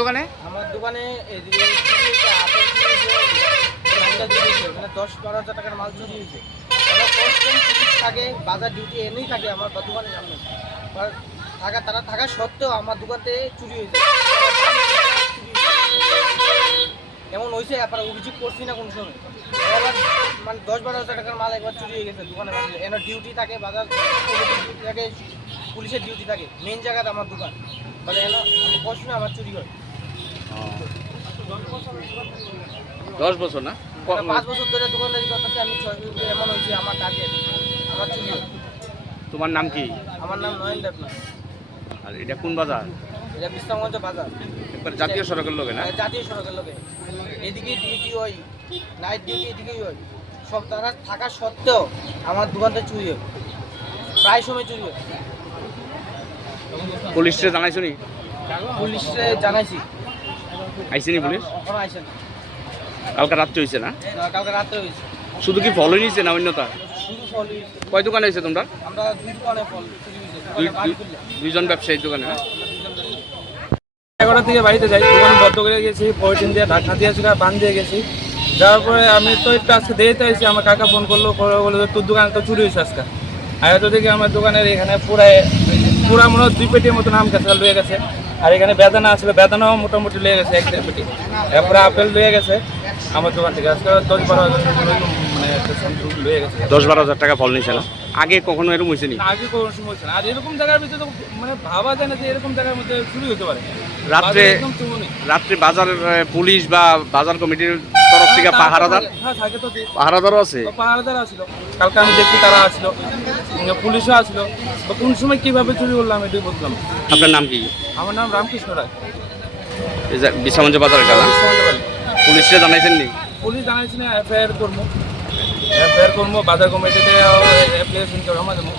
দোকানে আমার দোকানে এদিকে আপেল মানে 10-12 হাজার টাকার মাল চুরি হয়েছে। পুলিশ থাকে, বাজার ডিউটি এনেই থাকে আমার দোকানের সামনে, তারা থাকা সত্ত্বেও আমার দোকান থেকে চুরি হয়েছে। এমন হয়েছে আপনারা অভিযোগ করছি না কোনো সময়, এবার মানে 10-12 হাজার টাকার মাল একবার চুরি হয়ে গেছে দোকানে। এনার ডিউটি থাকে, বাজার ডিউটি থাকে, পুলিশের ডিউটি থাকে, মেন জায়গাতে আমার দোকান, মানে এনে আমার প্রশ্ন আমার চুরি হয়। 10 বছর না 5 বছর ধরে দোকানদারি করতেছি আমি। 6 বছর এমন হয়েছে আমার টার্গেট আমার চুরি হয়। তোমার নাম কি? আমার নাম নয়ন দেবনাথ। আর এটা কোন বাজার? এটা বিশ্রামগঞ্জ বাজার, একবার জাতীয় সড়কের লোকে না? জাতীয় সড়কের লোকে। এদিকে ডিউটি হয়, নাইট ডিউটি এদিকেই হয়, সব তারা থাকা সত্ত্বেও আমার দোকানটা চুরি হয়, প্রায় সময় চুরি হয়। পুলিশে জানাইছো নি? পুলিশে জানাইছি। আইসিনি পুলিশ? এখনো আইসে না। কালকে রাত্রে হয়েছে না? কালকে রাত্রে হয়েছে। শুধু কি ফলই নিয়েছে না অন্যতা? শুধু ফল কয় দোকানে হয়েছে তোমরা? আমরা 2 দোকানে ফল চুরি হয়েছে। দুইজন ব্যবসায়ীর দোকানে? 11টা থেকে বাড়িতে যাই, দোকান বন্ধ করে গেছি, পলিথিন দিয়ে ঢাকা দিয়েছিল, বান দিয়ে গেছি। যাওয়ার পরে আমি তো একটু আজকে দেরিতে এসেছি, আমার কাকা ফোন করলো, বলে তোর দোকানে তো চুরি হয়েছে আজকে। আর এত দেখি আমার দোকানের এখানে পুরা মনে হয় 2 পেটির মতো নাম কাছে লয়ে গেছে। আর এখানে বেদানা আসলে বেদানাও মোটামুটি লয়ে গেছে 1-1.5 পেটি। এরপরে আপেল লয়ে গেছে আমার দোকান থেকে আজকে 10-12 হাজার মানে লয়ে গেছে। 10-12 হাজার টাকা ফল নিয়েছে না? আগে কখনো এরকম হয়েছে নি? আগে কোনো সময় হচ্ছে না। আর এরকম জায়গার ভিতরে তো মানে ভাবা যায় না যে এরকম জায়গার মধ্যে চুরি হতে পারে। রাত্রে বাজার পুলিশ বা বাজার কমিটির তরফ থেকে পাহারাদার? হ্যাঁ থাকে তো, পাহারাদারও আছে? পাহারাদার আসলো কালকে, আমি দেখি তারা আসলো, পুলিশও আসলো। তো কোন সময় কিভাবে চুরি করলাম এটাই বুঝলাম। আপনার নাম কি? আমার নাম রামকৃষ্ণ রায়। বিশ্রামগঞ্জ বাজার গেল? পুলিশে জানাইছেন নি? পুলিশ জানাইছি না, এফআইআর করবো বাজার কমিটিতে অ্যাপ্লিকেশন জমা দেবো।